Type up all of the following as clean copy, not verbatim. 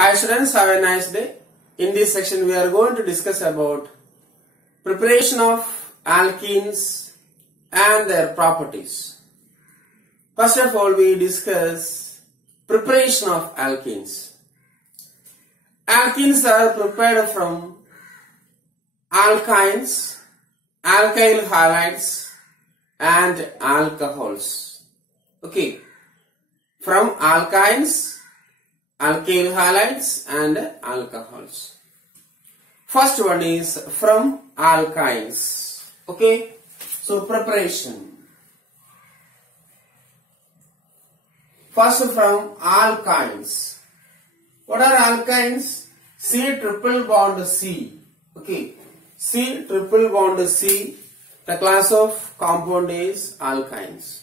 Hi students, have a nice day. In this section we are going to discuss about preparation of alkenes and their properties. First of all, we discuss preparation of alkenes. Alkenes are prepared from alkynes, alkyl halides and alcohols. Okay, from alkynes, alkyl halides and alcohols. First one is from alkynes. Okay, so preparation. First from alkynes. What are alkynes? C triple bond C. Okay, C triple bond C. The class of compound is alkynes.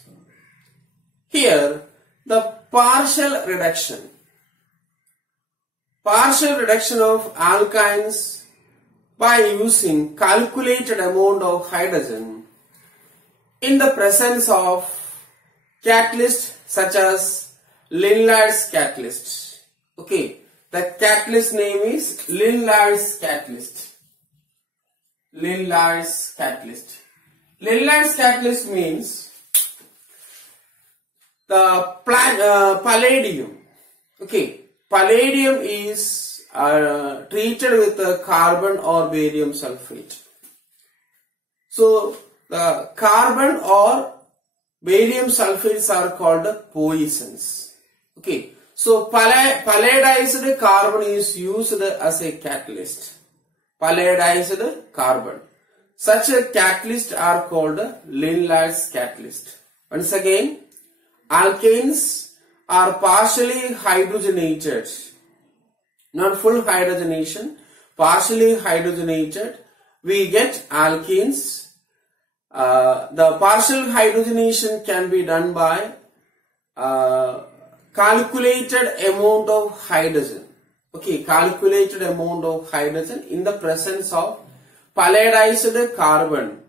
Here the partial reduction of alkynes by using calculated amount of hydrogen in the presence of catalyst such as Alkynes catalyst. Okay, the catalyst name is Alkynes catalyst. Alkynes catalyst. Alkynes catalyst means the palladium. Okay, palladium is treated with carbon or barium sulfate. So the carbon or barium sulfates are called poisons. Okay, so palladized carbon is used as a catalyst. Palladized carbon. Such a catalyst are called Alkynes catalyst. Once again, alkanes are partially hydrogenated, not full hydrogenation, partially hydrogenated, we get alkenes. The partial hydrogenation can be done by calculated amount of hydrogen. Okay, calculated amount of hydrogen in the presence of palladized carbon.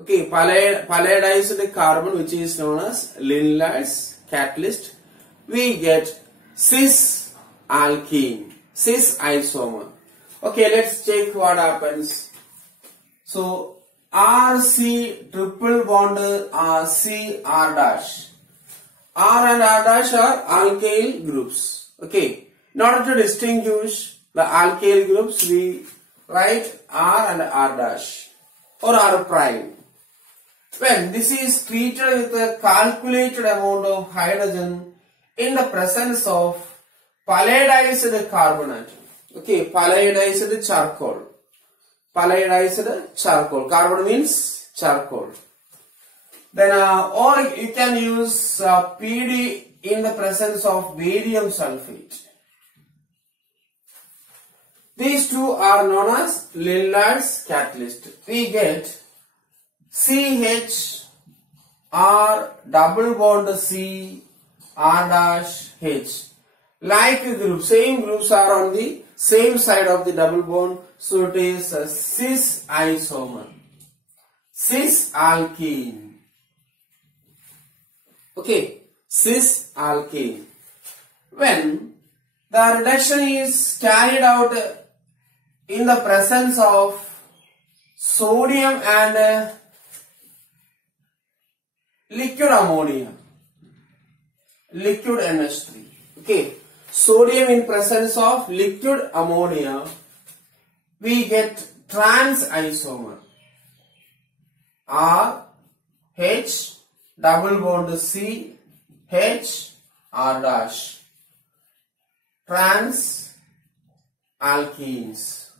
Okay, palladized carbon, which is known as Alkynes catalyst, we get cis alkene, cis isomer. Okay, let's check what happens. So RC triple bond C R dash. R and R dash are alkyl groups. Okay, in order to distinguish the alkyl groups, we write R and R dash or R prime. When this is treated with a calculated amount of hydrogen in the presence of palladized carbon atom. Okay, palladized charcoal. Palladized charcoal. Carbon means charcoal. Then or you can use PD in the presence of barium sulfate. These two are known as Alkynes catalyst. We get CH R double bond C R dash H. Like group, same groups are on the same side of the double bond, so it is a cis isomer, cis alkene. Okay, cis alkene. When the reduction is carried out in the presence of sodium and liquid ammonia, liquid NH3. Okay, sodium in presence of liquid ammonia, we get trans isomer R H double bond C H R dash, trans alkenes.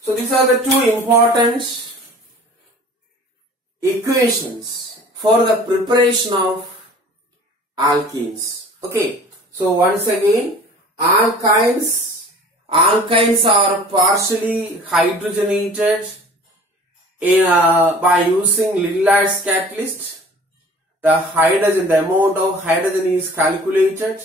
So these are the two important equations for the preparation of alkenes. Okay, so once again, alkynes are partially hydrogenated by using Alkynes catalyst. The hydrogen, the amount of hydrogen is calculated.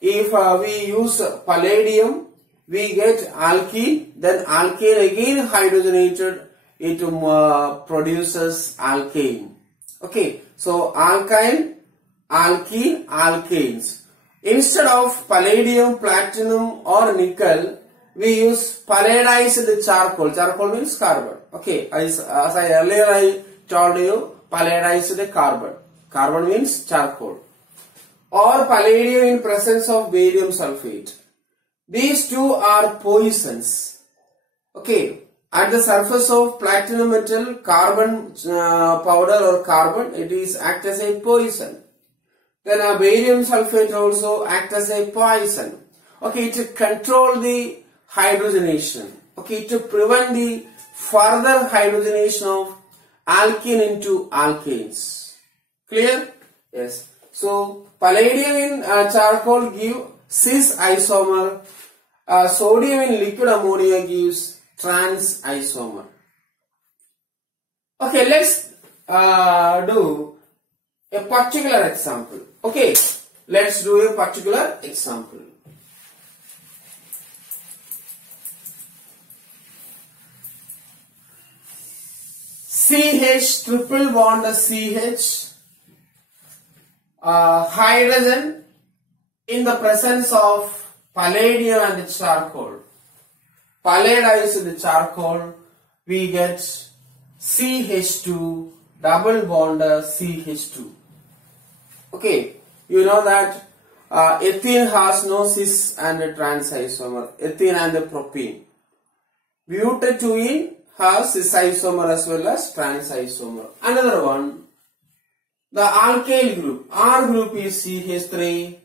If we use palladium, we get alkene, then alkane again hydrogenated, it produces alkane. Okay, so alkyne, alkene, alkanes. Instead of palladium, platinum or nickel, we use palladized charcoal. Charcoal means carbon. Okay, as I earlier told you, palladized carbon. Carbon means charcoal. Or palladium in presence of barium sulfate. These two are poisons. Okay, at the surface of platinum metal, carbon powder or carbon, it is act as a poison. Then a barium sulfate also act as a poison. Okay, to control the hydrogenation. Okay, to prevent the further hydrogenation of alkene into alkanes. Clear? Yes. So, palladium in charcoal give cis isomer. Sodium in liquid ammonia gives trans isomer. Okay, let's do a particular example. Okay, let's do a particular example. CH triple bond CH hydrogen in the presence of palladium and charcoal. Palladized charcoal, we get CH2 double bond CH2. Okay, you know that ethene has no cis and trans isomer. Ethene and propene. Butadiene has cis isomer as well as trans isomer. Another one, the alkyl group. R group is CH3.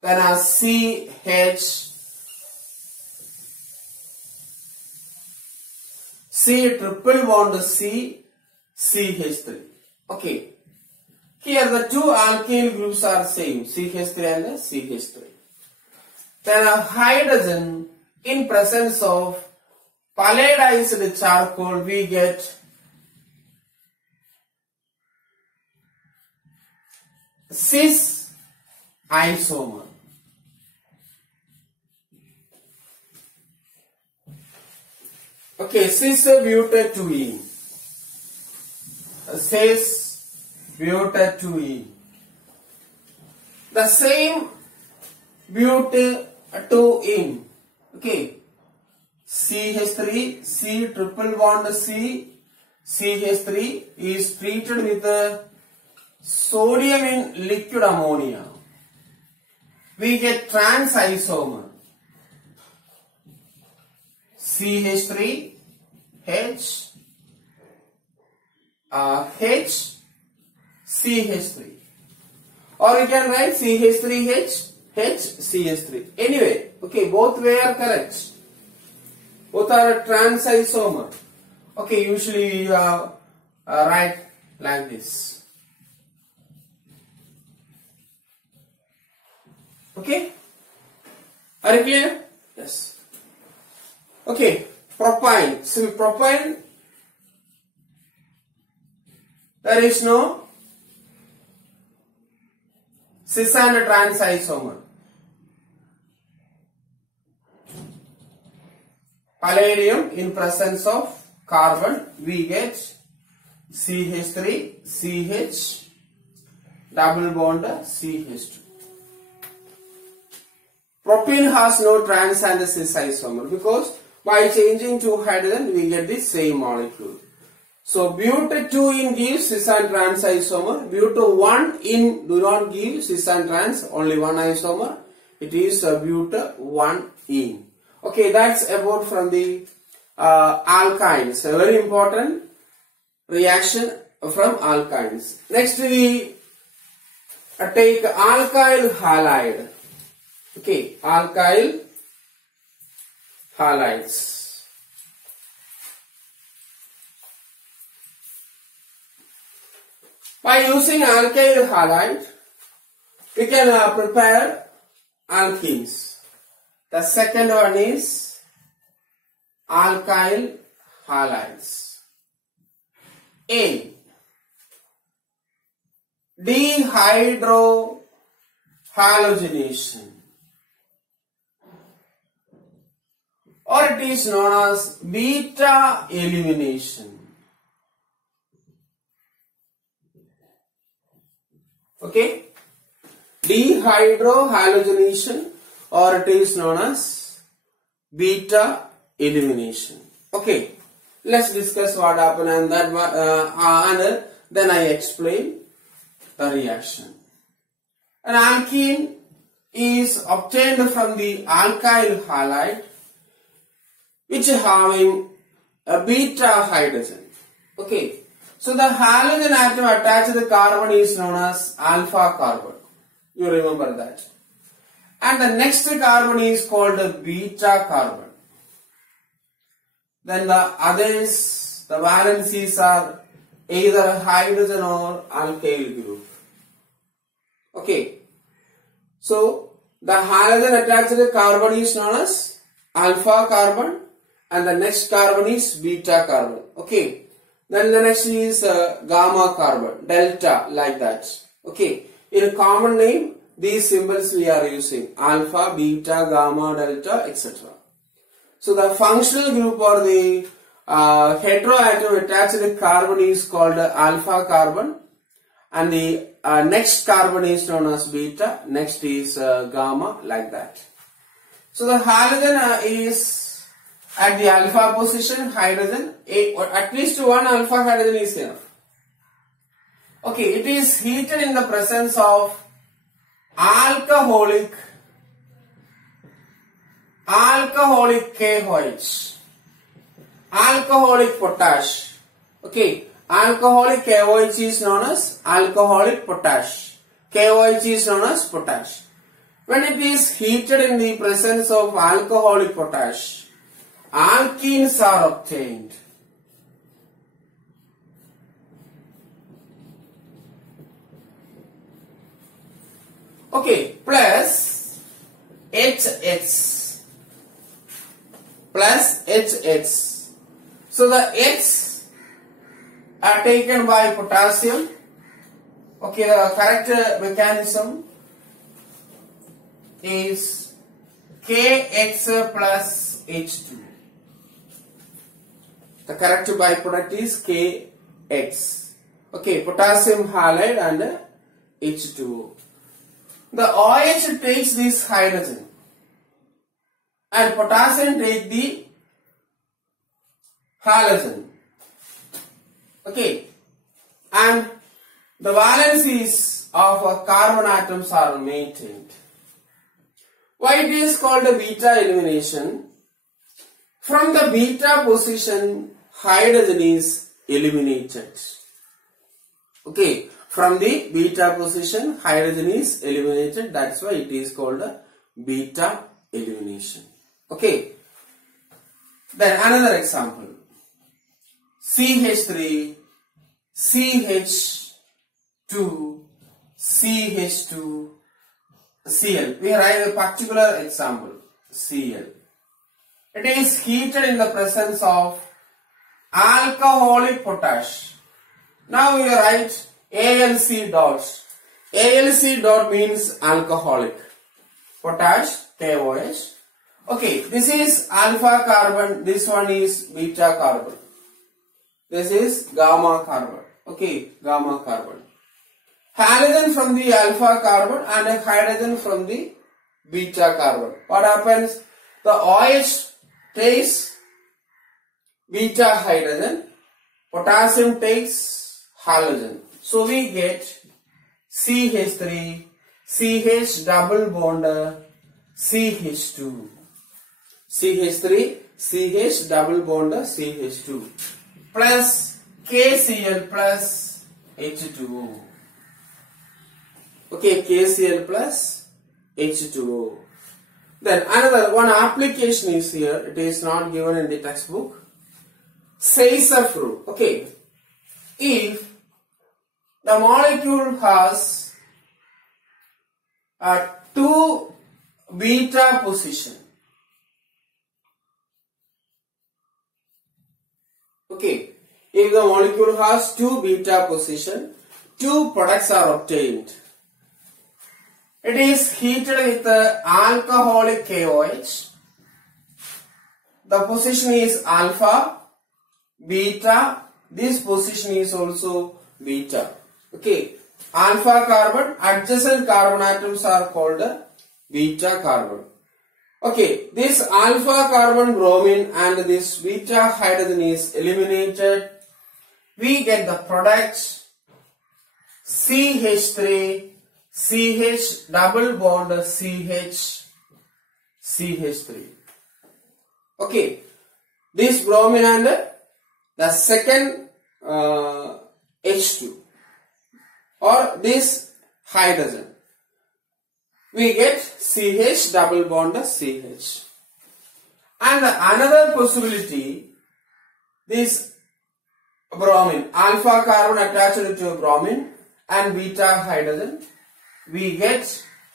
Then a CH. C triple bond C, CH3. Okay. Here the two alkyl groups are same, CH3 and CH3. Then a hydrogen in presence of palladized charcoal, we get cis isomer. Okay, cis butadiene. Cis butadiene. The same butadiene. Okay. CH3, C triple bond C, CH3 is treated with sodium in liquid ammonia. We get trans isomer. CH3, H, H, CH3. Or you can write CH3H, H, CH3. Anyway, okay, both way are correct. Both are trans isomer. Okay, usually you write like this. Okay? Are you clear? Yes. Okay, propyne. So propyne, there is no cis and trans isomer. Palladium in presence of carbon, we get CH3, CH, double bond CH2. Propene has no trans and cis isomer because by changing to hydrogen we get the same molecule. So butadiene gives cis and trans isomer. Buta-1-ene do not give cis and trans, only one isomer. It is buta-1-ene. Okay, that's about from the alkynes. A very important reaction from alkynes. Next we take alkyl halide. Okay, alkyl halides. By using alkyl halide, we can prepare alkenes. The second one is alkyl halides. A. Dehydrohalogenation, or it is known as beta elimination. Okay, dehydrohalogenation, or it is known as beta elimination. Okay, let's discuss what happened and that and then I explain the reaction. An alkene is obtained from the alkyl halide which having a beta hydrogen. Okay, so the halogen atom attached to the carbon is known as alpha carbon. You remember that. And the next carbon is called the beta carbon. Then the others, the valencies are either hydrogen or alkyl group. Okay. So the halogen attached to the carbon is known as alpha carbon and the next carbon is beta carbon. Okay. Then the next is gamma carbon, delta, like that. Okay. In a common name, these symbols we are using: alpha, beta, gamma, delta, etc. So the functional group or the heteroatom attached to the carbon is called alpha carbon, and the next carbon is known as beta, next is gamma, like that. So the halogen is at the alpha position, hydrogen, at least one alpha hydrogen is enough. Okay, it is heated in the presence of alcoholic KOH, alcoholic potash. Okay, alcoholic KOH is known as alcoholic potash. KOH is known as potash. When it is heated in the presence of alcoholic potash, alkenes are obtained. Okay, plus HX plus HX. So the X are taken by potassium. Okay, the correct mechanism is KX plus H2. The correct byproduct is KX. Okay, potassium halide and H2O. The OH takes this hydrogen and potassium takes the halogen. Okay, and the valencies of carbon atoms are maintained. Why it is called a beta elimination? From the beta position, hydrogen is eliminated. Okay, from the beta position, hydrogen is eliminated. That's why it is called a beta elimination. Okay. Then another example. CH3, CH2, CH2, Cl. We write a particular example, Cl. It is heated in the presence of alcoholic potash. Now we write ALC dot. ALC dot means alcoholic. Potash, KOH. Okay, this is alpha carbon, this one is beta carbon. This is gamma carbon. Okay, gamma carbon. Halogen from the alpha carbon and a hydrogen from the beta carbon. What happens? The OH takes beta hydrogen, potassium takes halogen. So we get CH3, CH double bond, CH2. CH3, CH double bond, CH2 plus KCl plus H2O. Okay, KCl plus H2O. Then another one application is here. It is not given in the textbook. Says rule. Okay, if the molecule has a 2 beta position. Okay, if the molecule has 2 beta position, 2 products are obtained. It is heated with alcoholic KOH. The position is alpha, beta. This position is also beta. Okay, alpha carbon, adjacent carbon atoms are called beta carbon. Okay, this alpha carbon bromine and this beta hydrogen is eliminated. We get the product CH3, CH double bond CH3. Okay, this bromine and the second H2 or this hydrogen, we get CH double bond CH. And another possibility, this bromine, alpha carbon attached to bromine and beta hydrogen, we get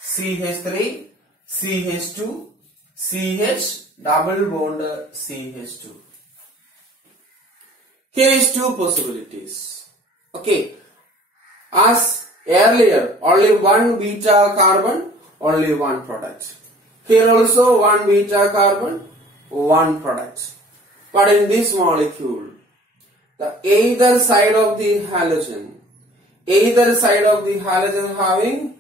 CH3, CH2, CH double bond CH2. Here is two possibilities. Okay, as earlier, only one beta carbon, only one product. Here also one beta carbon, one product. But in this molecule, the either side of the halogen having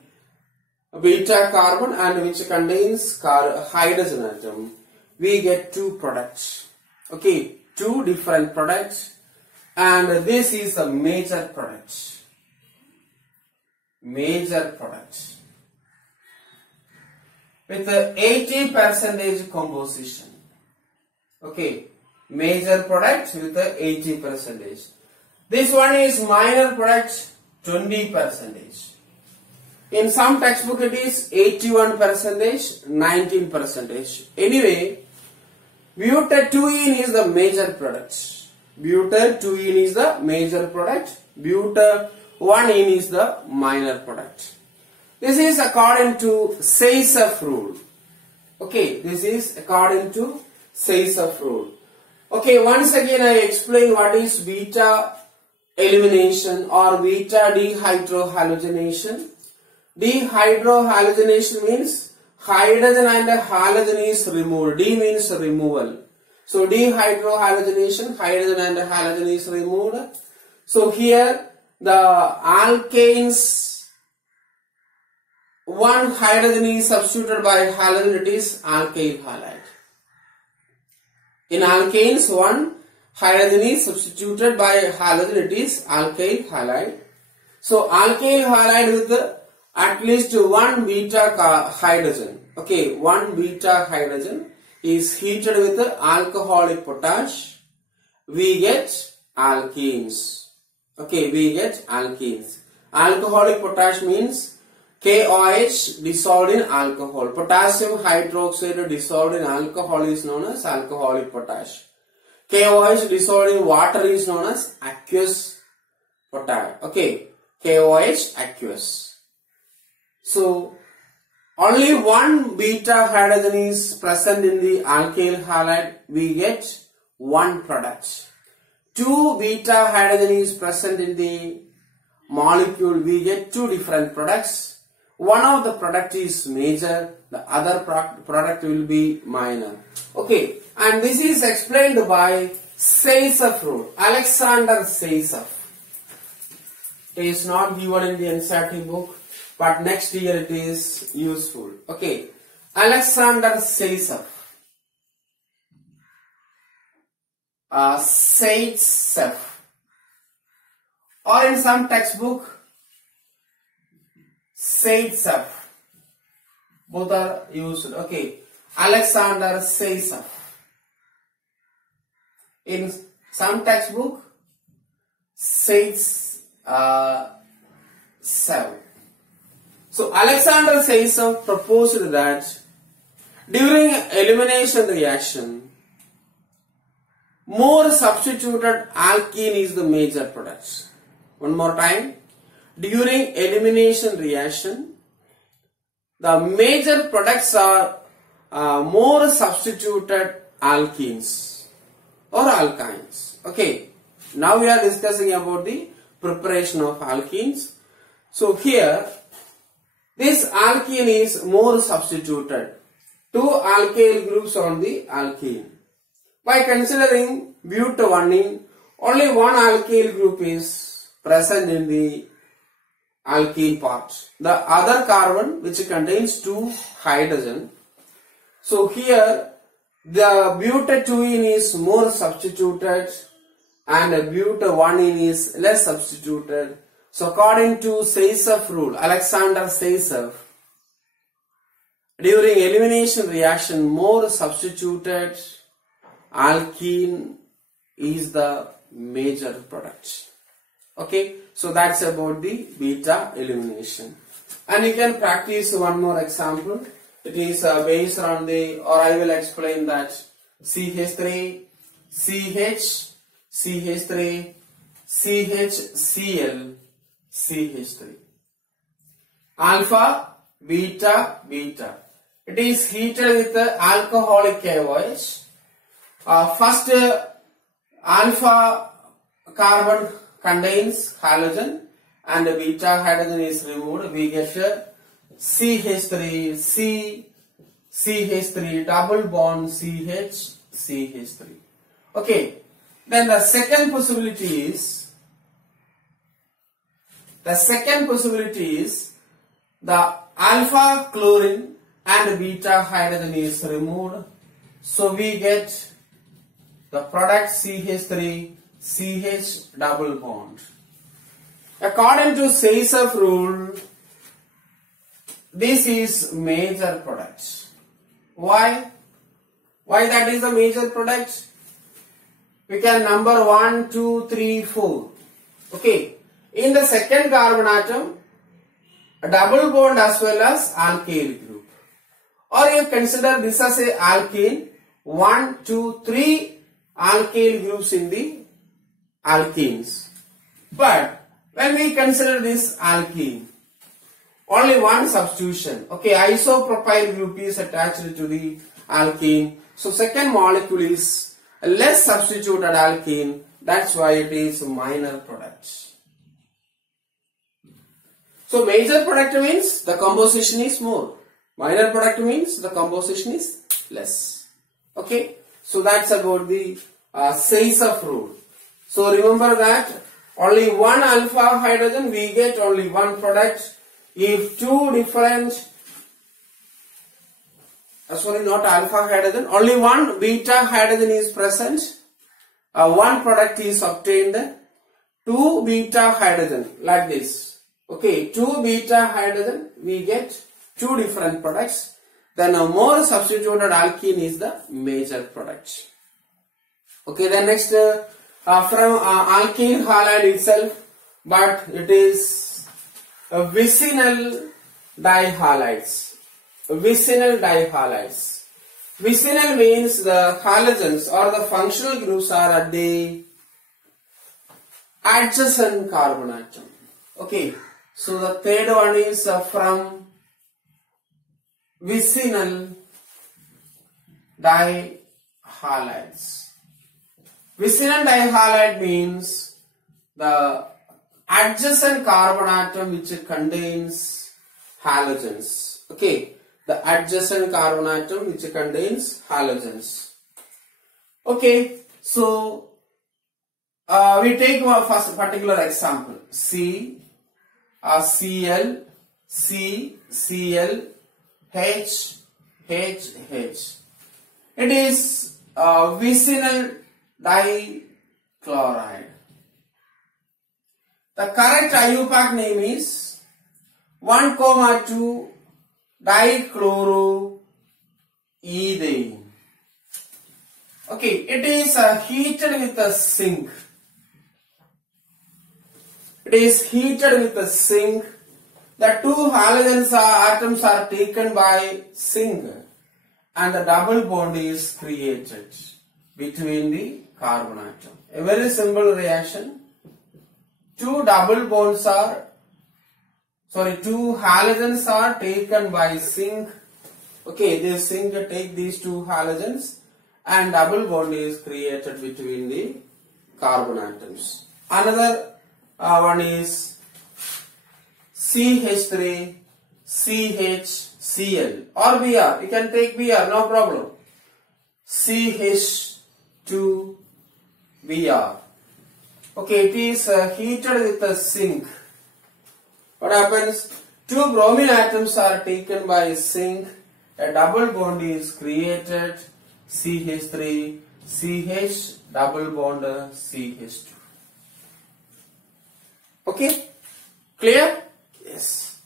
a beta carbon and which contains hydrogen atom, we get two products. Okay, two different products, and this is a major product. Major product with 80% composition. Okay, major product with 80%. This one is minor product, 20%. In some textbook it is 81%, 19%. Anyway, butadiene is the major product. Butadiene is the major product. Butadiene is the minor product. This is according to Say's rule. Okay, this is according to Say's rule. Okay, once again I explain what is beta elimination or beta dehydrohalogenation. Dehydrohalogenation means hydrogen and halogen is removed. D means removal. So dehydrohalogenation, hydrogen and halogen is removed. So here the alkanes, one hydrogen is substituted by halogen, it is alkyl halide. In alkanes, one hydrogen is substituted by halogen, it is alkyl halide. So alkyl halide with at least one beta hydrogen. Okay, one beta hydrogen is heated with alcoholic potash. We get alkenes. Okay, we get alkenes. Alcoholic potash means KOH dissolved in alcohol. Potassium hydroxide dissolved in alcohol is known as alcoholic potash. KOH dissolved in water is known as aqueous potash. Okay, KOH aqueous. So only one beta hydrogen is present in the alkyl halide. We get one product. Two beta hydrogen is present in the molecule. We get two different products. One of the product is major, the other product will be minor. Okay, and this is explained by Say's rule, Alexander Say's. It is not given in the NCERT book, but next year it is useful. Okay, Alexander Say's. Say's. Or in some textbook, Say's. Both are used. Okay, Alexander Say's. In some textbook, Say's. So Alexander Say's proposed that during elimination reaction, more substituted alkene is the major product. One more time. During elimination reaction, the major products are more substituted alkenes or alkynes. Okay, now we are discussing about the preparation of alkenes. So here, this alkene is more substituted. Two alkyl groups on the alkene. By considering butadiene, only one alkyl group is present in the alkene part. The other carbon which contains 2 hydrogen. So here the butadiene is more substituted and but1ene is less substituted. So according to Saysev rule, Alexander Saysev, during elimination reaction, more substituted alkene is the major product. Okay, so that's about the beta elimination. And you can practice one more example. It is based on the, or I will explain that CH3, CH, CH3, CHCl, CH3. Alpha, beta, beta. It is heated with alcoholic KOH. First alpha carbon contains halogen and beta hydrogen is removed. We get CH3, CH3, double bond CH, CH3. Okay. Then the second possibility is the alpha chlorine and beta hydrogen is removed. So we get the product CH3, CH double bond. According to Saysev rule, this is major product. Why? Why that is the major product? We can number 1, 2, 3, 4. Okay. In the second carbon atom, a double bond as well as alkyl group. Or you consider this as a alkene. 1, 2, 3 alkyl groups in the alkenes. But when we consider this alkene, only one substitution. Okay, isopropyl group is attached to the alkene. So second molecule is a less substituted alkene. That's why it is minor product. So major product means the composition is more. Minor product means the composition is less. Okay, so that's about the Saysev rule. So remember that only one alpha hydrogen we get only one product. If two different, not alpha hydrogen, only one beta hydrogen is present, one product is obtained. 2 beta hydrogen like this. Okay, 2 beta hydrogen we get 2 different products. Then a more substituted alkene is the major product. Okay, then next from alkyl halide itself, but it is vicinal dihalides. Vicinal dihalides. Vicinal means the halogens or the functional groups are at the adjacent carbon atom. Okay, so the third one is from vicinal dihalides. Vicinal dihalide means the adjacent carbon atom which contains halogens. Okay, the adjacent carbon atom which contains halogens. Okay, so we take one first particular example. C, Cl, C, Cl, H, H, H. It is vicinal dichloride. The correct IUPAC name is 1,2 dichloroethane. Okay, it is heated with a zinc. It is heated with a zinc. The 2 halogens atoms are taken by zinc and the double bond is created between the carbon atom. A very simple reaction. 2 halogens are taken by zinc. Okay, this zinc take these 2 halogens and double bond is created between the carbon atoms. Another one is CH3, CHCl or Br. You can take Br, no problem. CH2Br. Okay, it is heated with a zinc. what happens? Two bromine atoms are taken by zinc, a double bond is created, CH3, CH double bond CH2. Okay, clear? Yes.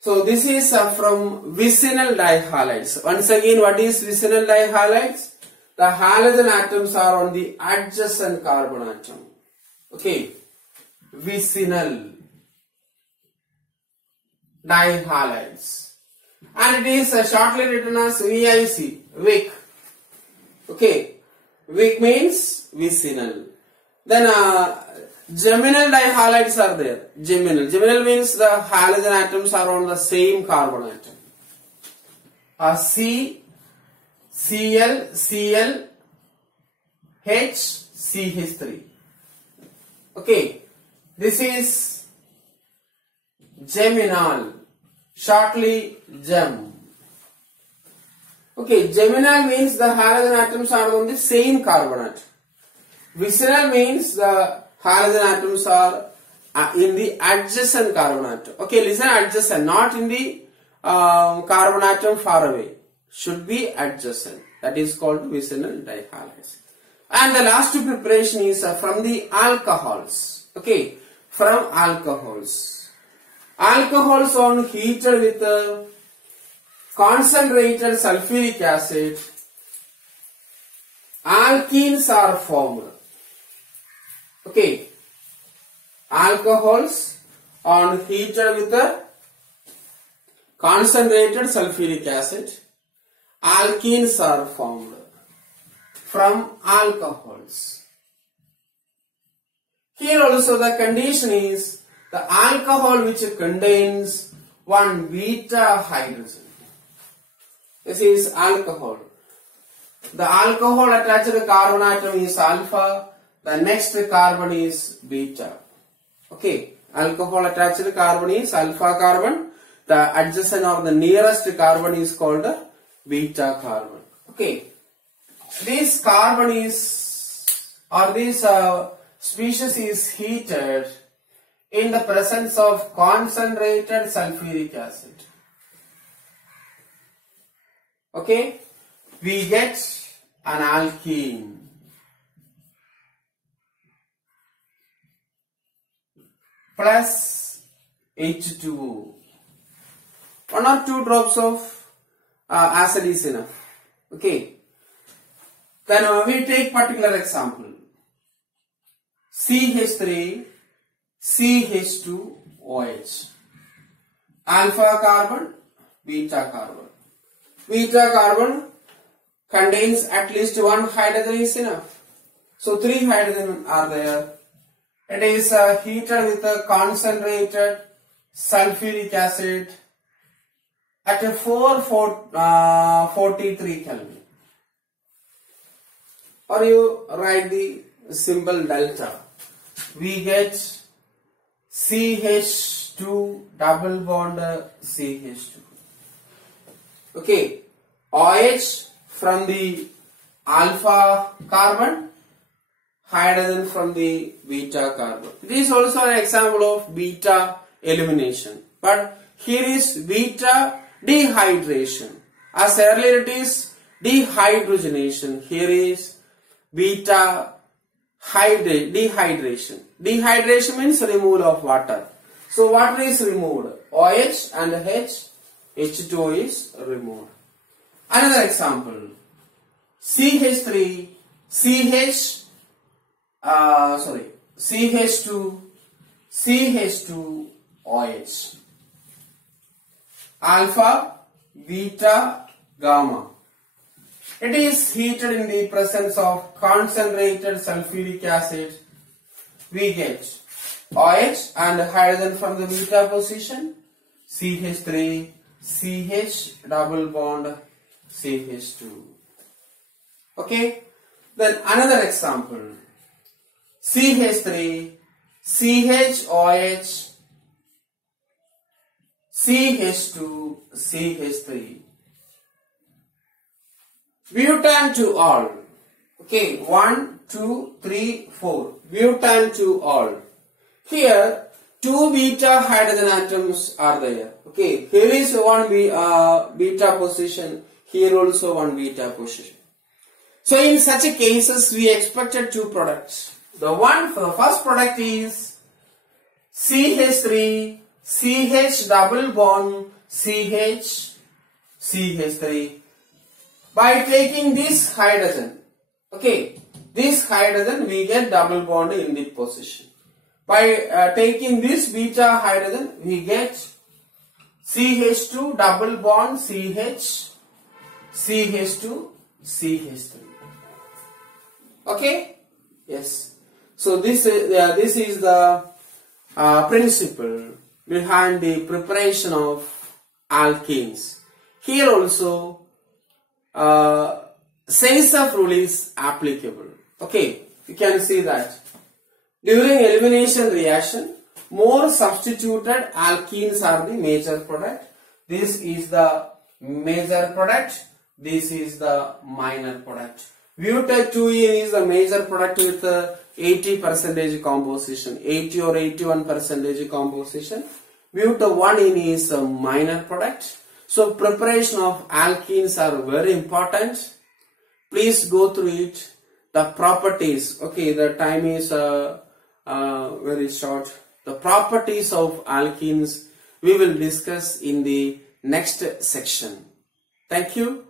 So this is from vicinal dihalides. Once again, what is vicinal dihalides? The halogen atoms are on the adjacent carbon atom. Okay, vicinal dihalides, and it is shortly written as VIC, Vic. Okay, Vic means vicinal. Then geminal dihalides are there. Geminal means the halogen atoms are on the same carbon atom. C, Cl, Cl, H, CH3. Okay, this is geminal, shortly gem. Okay, geminal means the halogen atoms are on the same carbon atom. Vicinal means the halogen atoms are in the adjacent carbon atom. Okay, listen, adjacent, not in the carbon atom far away. Should be adjacent. That is called vicinal dihalides. And the last preparation is from the alcohols. Okay, from alcohols. Alcohols on heated with concentrated sulfuric acid, alkenes are formed. Okay, alcohols on heated with concentrated sulfuric acid, alkenes are formed from alcohols. Here also the condition is the alcohol which contains one beta hydrogen. This is alcohol. The alcohol attached to the carbon atom is alpha, the next carbon is beta. Okay, alcohol attached to the carbon is alpha carbon, the adjacent or the nearest carbon is called beta carbon. Okay, this carbon is, or this species is heated in the presence of concentrated sulfuric acid. Okay, we get an alkene. Plus H2O. 1 or 2 drops of acid is enough. Okay. Then we take particular example. CH3, CH2, OH. Alpha carbon, beta carbon. Beta carbon contains at least one hydrogen is enough. So 3 hydrogen are there. It is heated with a concentrated sulfuric acid at a 443 Kelvin. Or you write the symbol delta. We get CH2 double bond CH2. Okay, OH from the alpha carbon, hydrogen from the beta carbon. This is also an example of beta elimination. But here is beta dehydration. As earlier it is dehydrogenation. Here is beta dehydration. Dehydration means removal of water. So water is removed. OH and H, H2O is removed. Another example. CH3, CH2, CH2, OH. Alpha, beta, gamma. It is heated in the presence of concentrated sulfuric acid. We get OH and hydrogen from the beta position, CH3, CH double bond, CH2. Okay, then another example. CH3, CHOH, CH2, CH3. Butane to all. Okay, 1, 2, 3, 4. Butane to all. Here, two beta hydrogen atoms are there. Okay, here is one beta position, here also one beta position. So in such cases we expected two products. The first product is CH3, CH double bond, CH3. By taking this hydrogen, okay, this hydrogen we get double bond in the position. By taking this beta hydrogen we get CH2 double bond CH2 CH3. Okay, yes. So this is the principle behind the preparation of alkenes. Here also Sense rule is applicable. Okay, you can see that during elimination reaction, more substituted alkenes are the major product. This is the major product. This is the minor product. Butane 2ene is the major product with 80% composition, 80 or 81% composition. Butane 1ene is a minor product. So preparation of alkenes are very important. Please go through it. The properties, okay, the time is very short. The properties of alkenes we will discuss in the next section. Thank you.